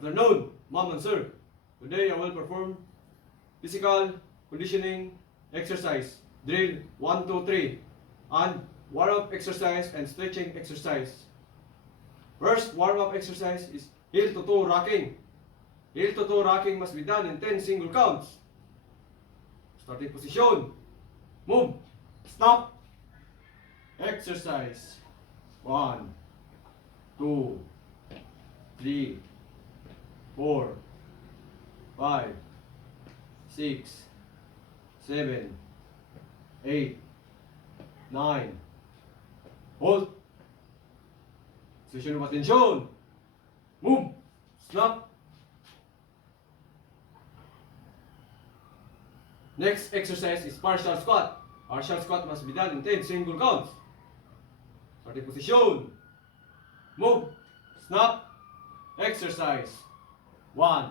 Good afternoon, ma'am and sir. Today I will perform physical conditioning exercise, drill 1, 2, 3, and warm-up exercise and stretching exercise. First warm-up exercise is heel to toe rocking. Heel to toe rocking must be done in 10 single counts. Starting position. Move. Stop. Exercise. 1, 2, 3, 4, 5, 6, 7, 8, 9. Hold. Position of attention. Move. Snap. Next exercise is partial squat. Partial squat must be done in 10 single counts. Starting position. Move. Snap. Exercise. 1,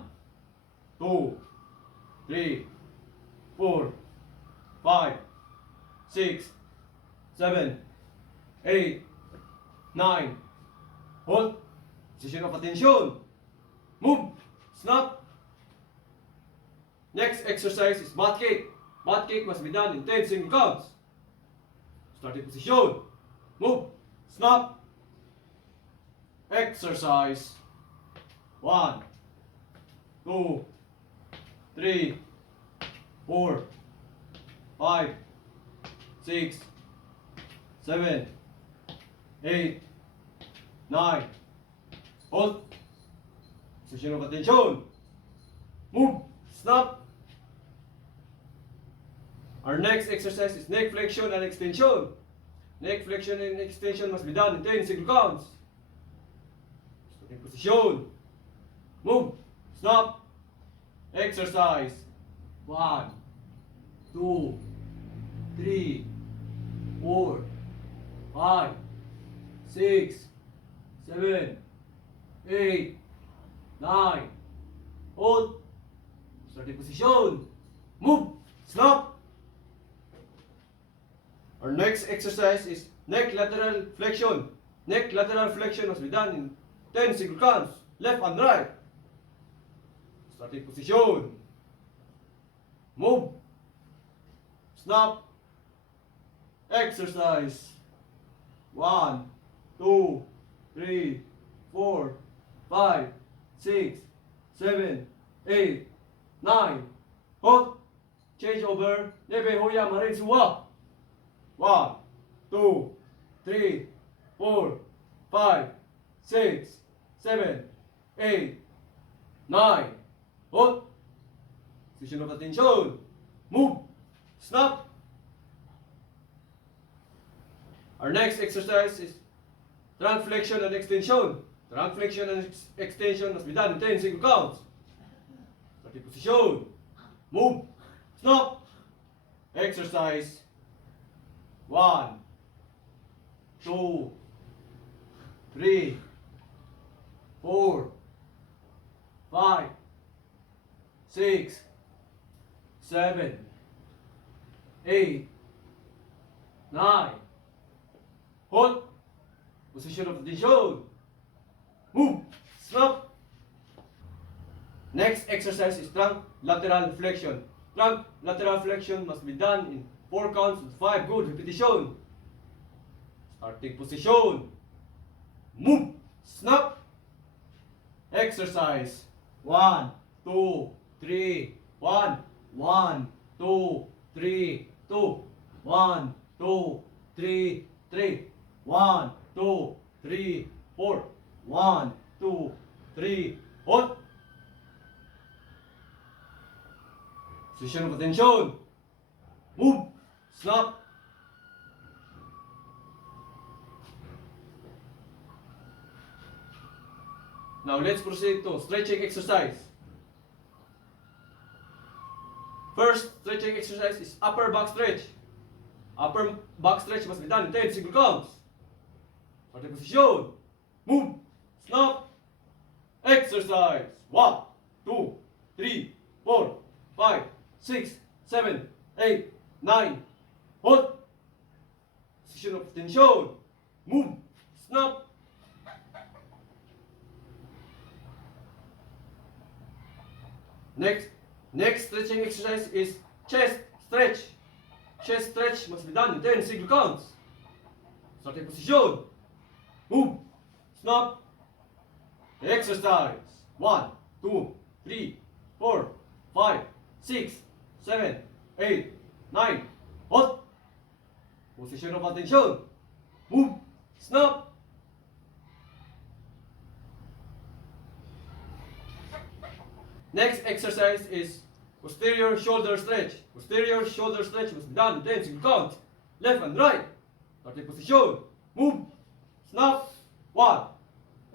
2, 3, 4, 5, 6, 7, 8, 9. Hold. Position of attention. Move. Snap. Next exercise is butt kick. Butt kick must be done in 10 single counts. Starting position. Move. Snap. Exercise. 1, 2, 3, 4, 5, 6, 7, 8, 9. Hold. Position of attention. Move. Snap. Our next exercise is neck flexion and extension. Neck flexion and extension must be done in 10 single counts. Starting position. Move. Snap. Exercise. 1, 2, 3, 4, 5, 6, 7, 8, 9. Hold. Starting position. Move. Snap. Our next exercise is neck lateral flexion. Neck lateral flexion must be done in 10 single counts, left and right. Starting position. Move. Snap. Exercise. 1, 2, 3, 4, 5, 6, 7, 8, 9. Hold. Change over. Nebe hoya marin suwa. 1, 2, 3, 4, 5, 6, 7, 8, 9. Hold. Position of attention. Move. Snap. Our next exercise is trunk flexion and extension. Trunk flexion and extension must be done in 10 single counts. Starting position. Move. Snap. Exercise. 1, 2, 3, 4, 5, 6, 7, 8, 9. Hold. Position of attention. Move. Snap. Next exercise is trunk lateral flexion. Trunk lateral flexion must be done in 4 counts with 5 good repetitions. Starting position. Move. Snap. Exercise. 1, 2, 3, 1, 1, 2, 3, 2, 1, 2, 3, 3, 1, 2, 3, 4, 1, 2, 3, hold. Position of attention. Move. Snap. Now let's proceed to stretching exercise. First stretching exercise is upper back stretch. Upper back stretch must be done in 10 single counts. Starting position. Move. Snap. Exercise. 1, 2, 3, 4, 5, 6, 7, 8, 9. Hold. Position of attention. Move. Snap. Next stretching exercise is chest stretch. Chest stretch must be done in 10 single counts. Starting position. Move. Snap. Exercise. 1, 2, 3, 4, 5, 6, 7, 8, 9. Hold. Position of attention. Move. Snap. Next exercise is posterior shoulder stretch. Posterior shoulder stretch must be done in 10 single counts. Left and right. Starting position. Move. Snap. 1.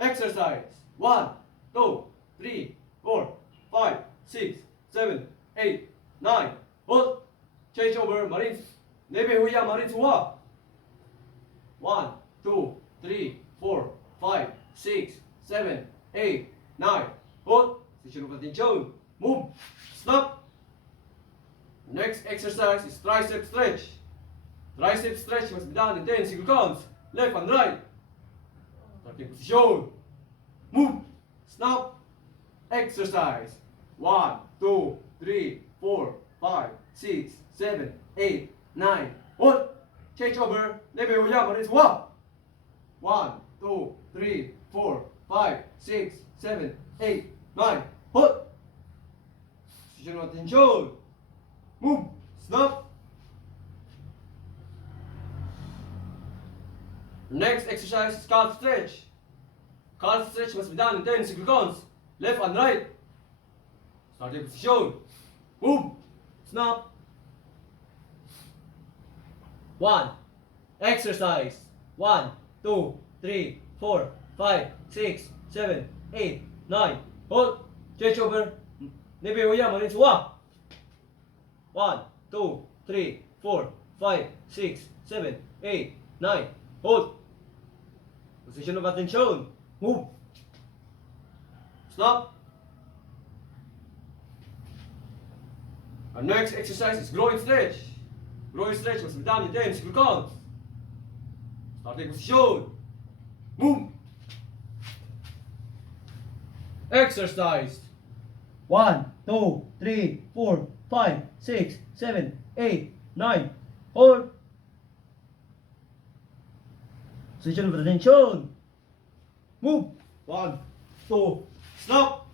Exercise. 1, 2, 3, 4, 5, 6, 7, 8, 9. Hold. Change over. Marines. Nebe Huya Marines Hua. 1, 2, 3, 4, 5, 6, 7, 8, 9. Hold. Position of attention. Move. Stop. Next exercise is tricep stretch. Tricep stretch must be done in 10 single counts. Left and right. Starting position. Move. Stop. Exercise. 1, 2, 3, 4, 5, 6, 7, 8, 9. Hold. Change over. Nebe Huya Marines Hua. 1, 2, 3, 4, 5, 6, 7, 8, 9. Hold. Position of attention. Move. Stop. Next exercise is calf stretch. Calf stretch must be done in 10 single counts. Left and right. Starting position. Move. Snap. 1. Exercise. 1, 2, 3, 4, 5, 6, 7, 8, 9. Hold. Change over. Nebe Huya Marines Hua. 1, 2, 3, 4, 5, 6, 7, 8, 9. Hold. Position of attention. Move. Stop. Our next exercise is groin stretch. Groin stretch must be done in 10 single counts. Starting position. Move. Exercise. 1, 2, 3, 4, 5, 6, 7, 8, 9. Hold. Position of attention. Move. 1, 2. Stop.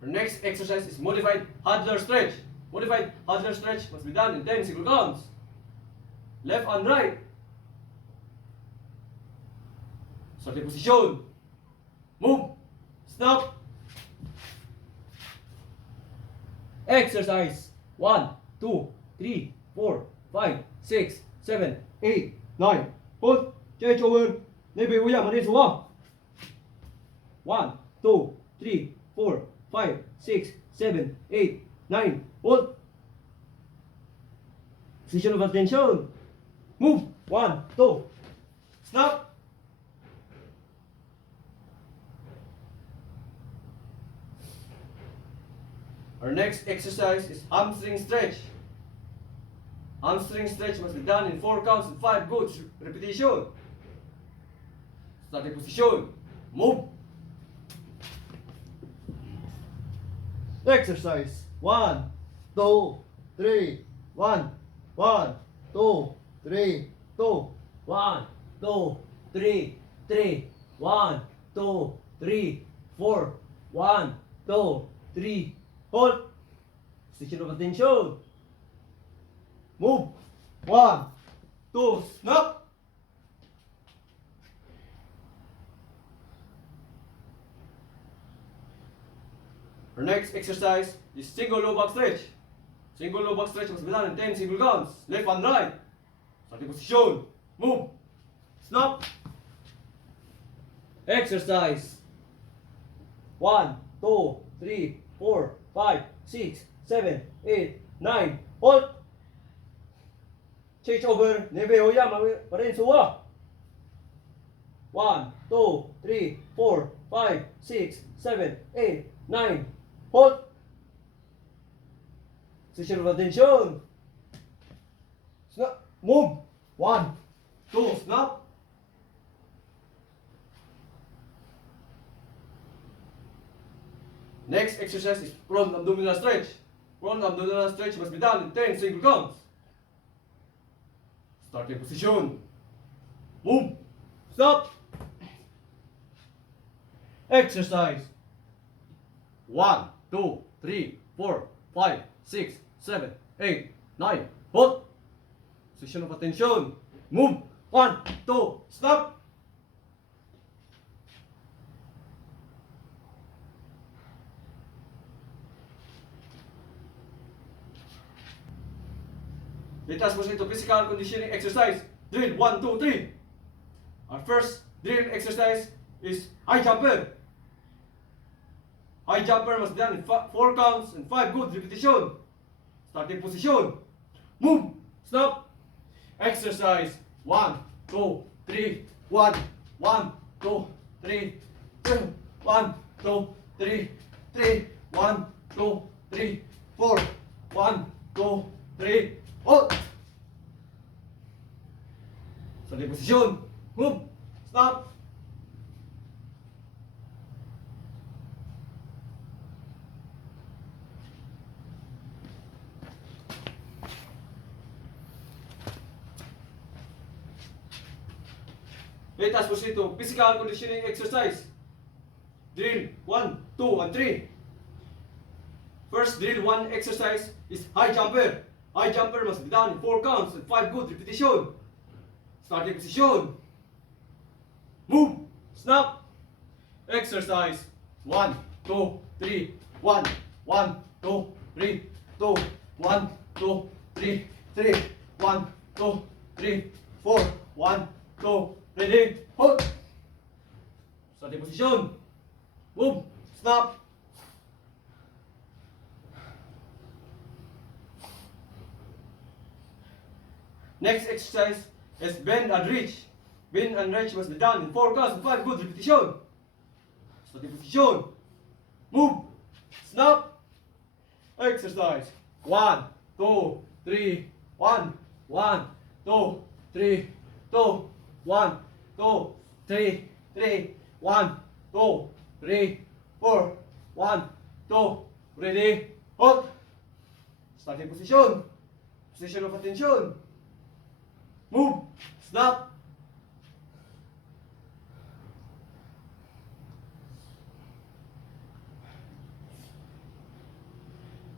Our next exercise is modified Hadler stretch. Modified Hadler stretch must be done in 10 single counts. Left and right. Starting position. Move. Stop. Exercise. 1, 2, 3, 4, 5, 6, 7, 8, 9. Hold. Change over. Nebe Huya Marines Hua. 1, 2, 3, 4, 5, 6, 7, 8, 9. Hold. Position of attention. Move. 1, 2. Stop. Our next exercise is hamstring stretch. Hamstring stretch must be done in 4 counts and 5 good repetitions. Starting position. Move. Exercise. 1, 2, 3, 1, 1, 2, 3, 2, 1, 2, 3, 3, 1, 2, 3, 4, 1, 2, 3. Hold. Position of attention. Move. 1, 2. Snap. Our next exercise is single low back stretch. Single low back stretch must be done in 10 single counts. Left and right. Starting position. Move. Snap. Exercise. 1, 2, 3, 4, 5, 6, 7, 8, 9. Hold. Change over. Nebe Huya Marines Hua. 1, 2, 3, 4, 5, 6, 7, 8, 9. Hold. Position of attention. Snap. Move. 1, 2. Snap. Next exercise is front abdominal stretch. Front abdominal stretch must be done in 10 single counts. Starting position. Move. Stop. Exercise. 1, 2, 3, 4, 5, 6, 7, 8, 9. Hold. Position of attention. Move. 1, 2, stop. Let us proceed to physical conditioning exercise. Drill 1, 2, 3. Our first drill exercise is high jumper. High jumper must be done in 4 counts and 5 good repetition. Starting position. Move. Stop. Exercise. 1, 2, 3. 1, 1, 2, 3. 1, 2, 3. 3. 1, 2, 3. 4. 1, 2, 3. Hold. Starting position. Move. Stop. Let us proceed to physical conditioning exercise. Drill 1, 2, and 3. First drill 1 exercise is high jumper. High jumper must be done in 4 counts and 5 good repetition. Starting position. Move. Snap. Exercise. 1, 2, 3. 1, 1, 2, 3. 2, 1, 2, 3. 3, 1, 2, 3. 4, 1, 2, ready. Hold. Starting position. Move. Snap. Next exercise is bend and reach. Bend and reach must be done in 4 counts and 5 good repetition. Starting position. Move. Snap. Exercise. 1, 2, 3. 1, 1, 2, 3. 2, 1, 2, 3. 3, 1, 2, 3. 4, 1, 2. Ready. Hold. Starting position. Position of attention. Move. Snap.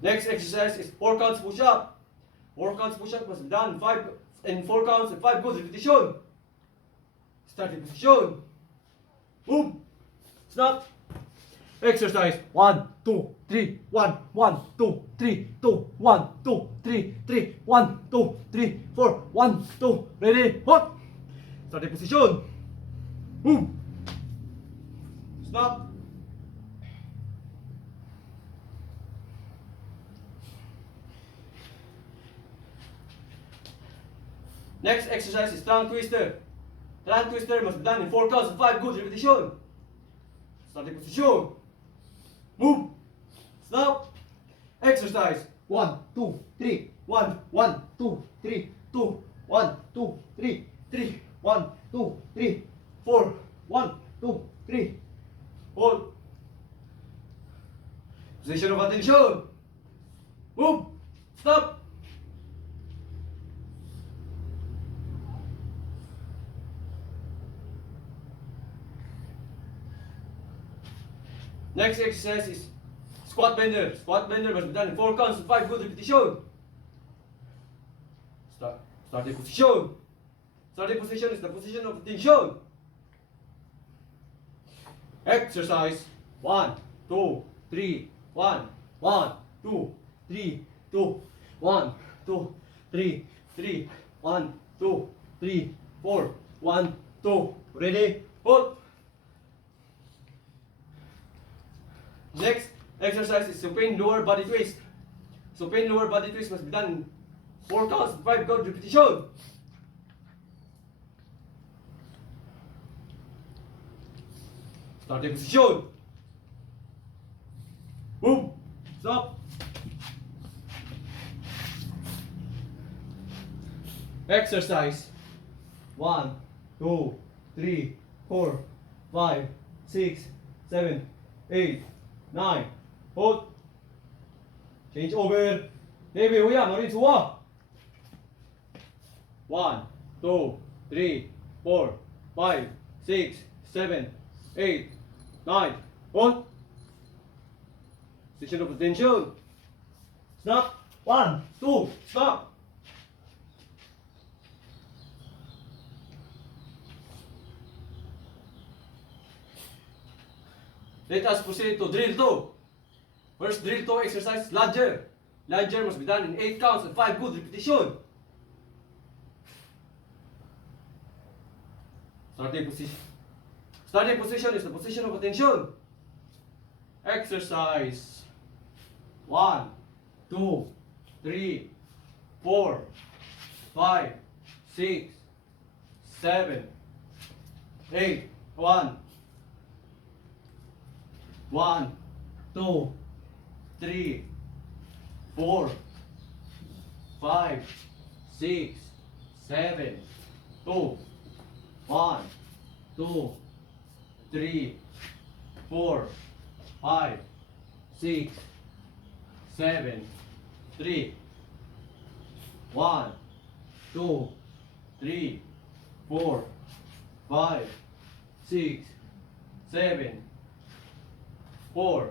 Next exercise is 4 counts push up. 4 counts push up must be done in 4 counts and 5 good repetition. Starting position. Move. Snap. Exercise. 1, 2, 3. 1, 1, 2, 3. 2, 1, 2, 3. 3, 1, 2, 3. 4, 1, 2. Ready. Hold. Starting position. Move. Snap. Next exercise is trunk twister. Trunk twister must be done in 4 counts and 5 good repetition. Starting position. Move. Stop. Exercise. 1, 2, 3. 1, 1, 2, 3. 2, 1, 2, 3. 3, 1, 2, 3. 4, 1, 2, 3. Hold. Position of attention. Move. Stop. Next exercise is squat bender. Squat bender must be done in 4 counts and 5 good repetition. Starting position. Starting position is the position of attention. Exercise. 1, 2, 3. 1, 1, 2, 3. 2, 1, 2, 3. 3, 1, 2, 3. 4, 1, 2. Ready? Hold. Next exercise is supine lower body twist. Supine lower body twist must be done in 4 counts, 5 good repetition. Starting position. Move. Stop. Exercise. 1, 2, 3, 4, 5, 6, 7, 8, 9, hold. Change over. Baby, Huya, Marin Suwa. 1, 2, 3, 4, 5, 6, 7, 8, 9. Hold. Position of attention. Snap. 1, 2, snap. Let us proceed to drill 2. First drill 2 exercise, Lunger. Lunger must be done in 8 counts and 5 good repetition. Starting position. Starting position is the position of attention. Exercise. 1, 2, 3, 4, 5, 6, 7, 8. 1, 1, 2, 3, 4, 5, 6, 7, 2, 1, 2, 3, 4, 5, 6, 7, 3, 1, 2, 3, 4, 5, 6, 7, 4,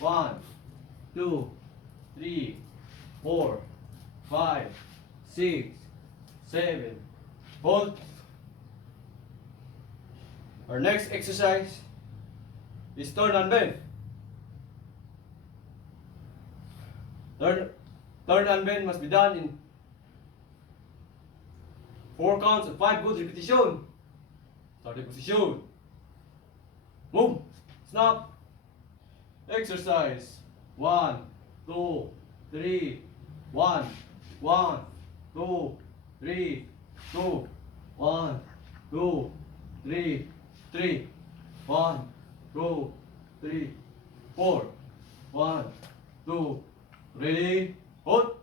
1, 2, 3, 4, 5, 6, 7. Hold. Our next exercise is turn and bend. Turn and bend must be done in 4 counts and 5 good repetition. Starting position. Move. Snap. Exercise. 1, 2, 3, 1, 1, 2, 3, 2, 1, 2, 3, 3, 1, 2, 3, 4, 1, 2, ready, hold.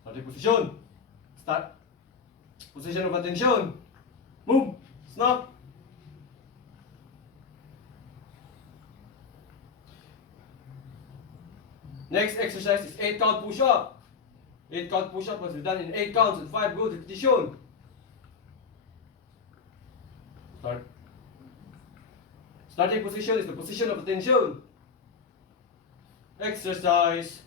Starting position. Start. Position of attention. Move. Snap. Next exercise is 8 count push-up. 8 count push-up must be done in 8 counts and 5 good repetition. Start. Starting position is the position of attention. Exercise.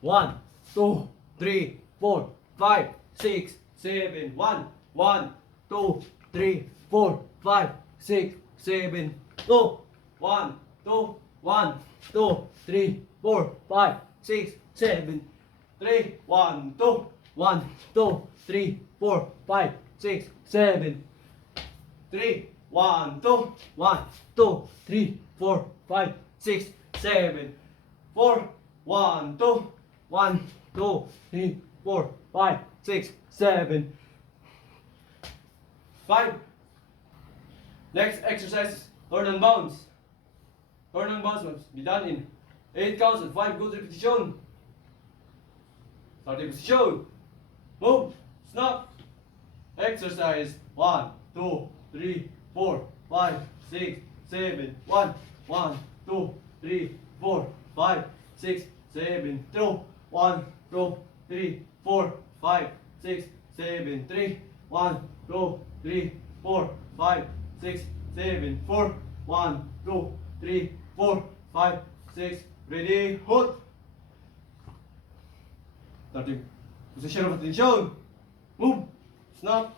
1, 2, 3, 4, 5, 6, 7. 1, 1, 2, 3, 4, 5, 6, 7. 2, 1, 2, 1, 2, 3, 4, 5, 6, 7. 3, 1, 2, 1, 2, 3, 4, 5, 6, 7. 3, 1, 2, 1, 2, 3, 4, 5, 6, 7. 4, 1, 2, 1, 2, 3, 4, 5, 6, 7. 5. Next exercise, turn and bounce. Turn and bounce must be done in 8 counts and 5 good repetition. Starting position. Move. Snap. Exercise. 1, 2, 3, 4, 5, 6, 7. 1, 1, 2, 3, 4, 5, 6, 7. 2, 1, 2, 3, 4, 5, 6, 7. 3, 1, 2, 3, 4, 5, 6, 7. 4, 1, 2, 3, 4, 5, 6. Ready, hold. Starting position of attention. Move. Snap.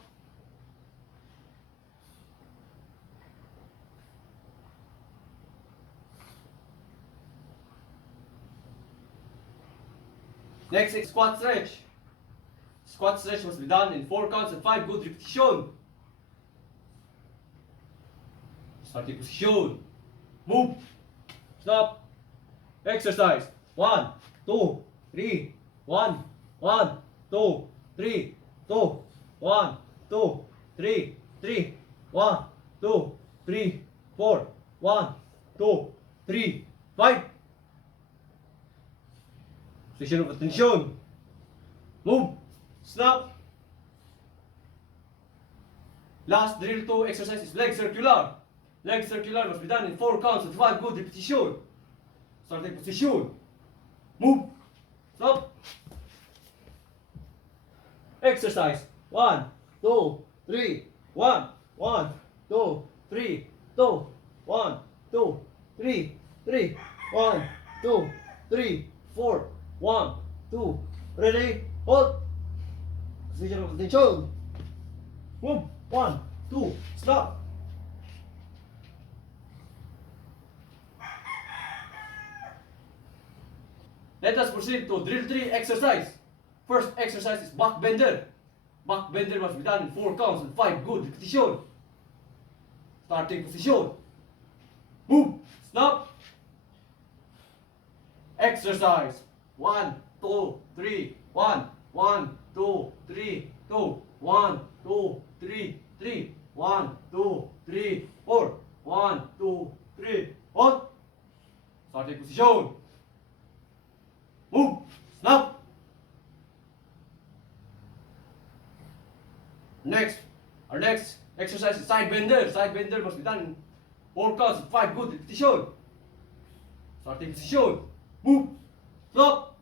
Next is squat stretch. Squat stretch must be done in 4 counts and 5 good repetition. Starting position. Move. Stop. Exercise. 1, 2, 3, 1, 1, 2, 3, 2, 1, 2, 3, 3, 1, 2, 3, 4, 1, 2, 3, 5. Position of attention. Move. Snap. Last drill 2 exercise is leg circular. Leg circular must be done in 4 counts and 5 good repetition. Starting position. Move. Stop. Exercise. 1, 2, 3. 1, 1, 2, 3, 2, 1, 2, 3, 3, 1, 2, 3, 4, 1, 2. Ready? Hold. Position of attention. Move. 1, 2. Stop. Let us proceed to drill 3 exercise. First exercise is back bender. Back bender must be done in 4 counts and 5 good repetition. Starting position. Move. Stop. Exercise. 1, 2, 3. 1, 1, 2, 3, 2. 1, 2, 3, 3. 1, 2, 3, 4. 1, 2, 3. Hold. Starting position. Move. Stop. Our next exercise is side bender. Side bender must be done in 4 counts and 5 good repetition. Starting position. Move. Stop.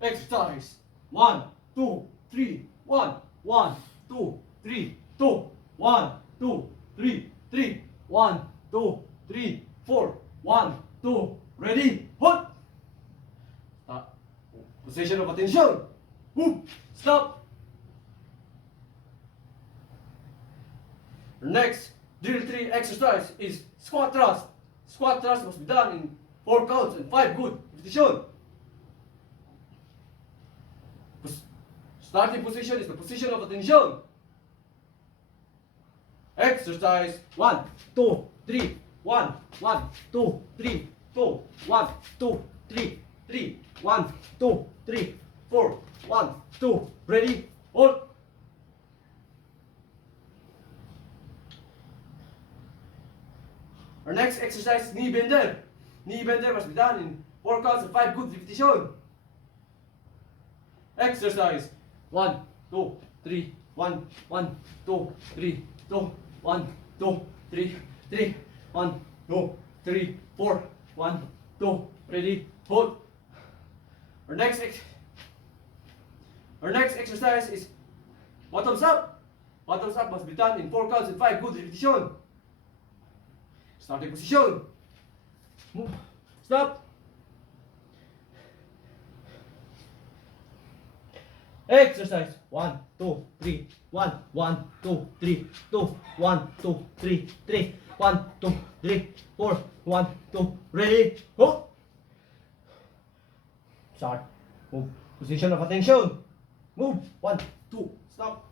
Exercise. 1, 2, 3. 1, 1, 2, 3, 2. 1, 2, 3, 3. 1, 2, 3, 4. 1, 2. Ready? Hold. Position of attention. Move. Stop. Next, drill 3 exercise is squat thrust. Squat thrust must be done in 4 counts and 5 good repetition. Starting position is the position of attention. Exercise. 1, 2, 3. 1, 1, 2, 3, 2. 1, 2, 3, 3. 1, 2, 3, 4. 1, 2. Ready? Hold. Our next exercise is knee bender. Knee bender must be done in 4 counts and 5 good repetition. Exercise. 1, 2, 3. 1, 1, 2, 3, 2. 1, 2, 3, 3. 1, 2, 3, 4. 1, 2. Ready? Hold. Our next exercise is bottoms up. Bottoms up must be done in 4 counts and 5 good repetition. Starting position. Move. Stop. Exercise. 1, 2, 3. 1, 1, 2, 3, 2. 1, 2, 3, 3. 1, 2, 3, 4. 1, 2. Ready? Go. Start. Move. Position of attention. Move. 1, 2. Stop.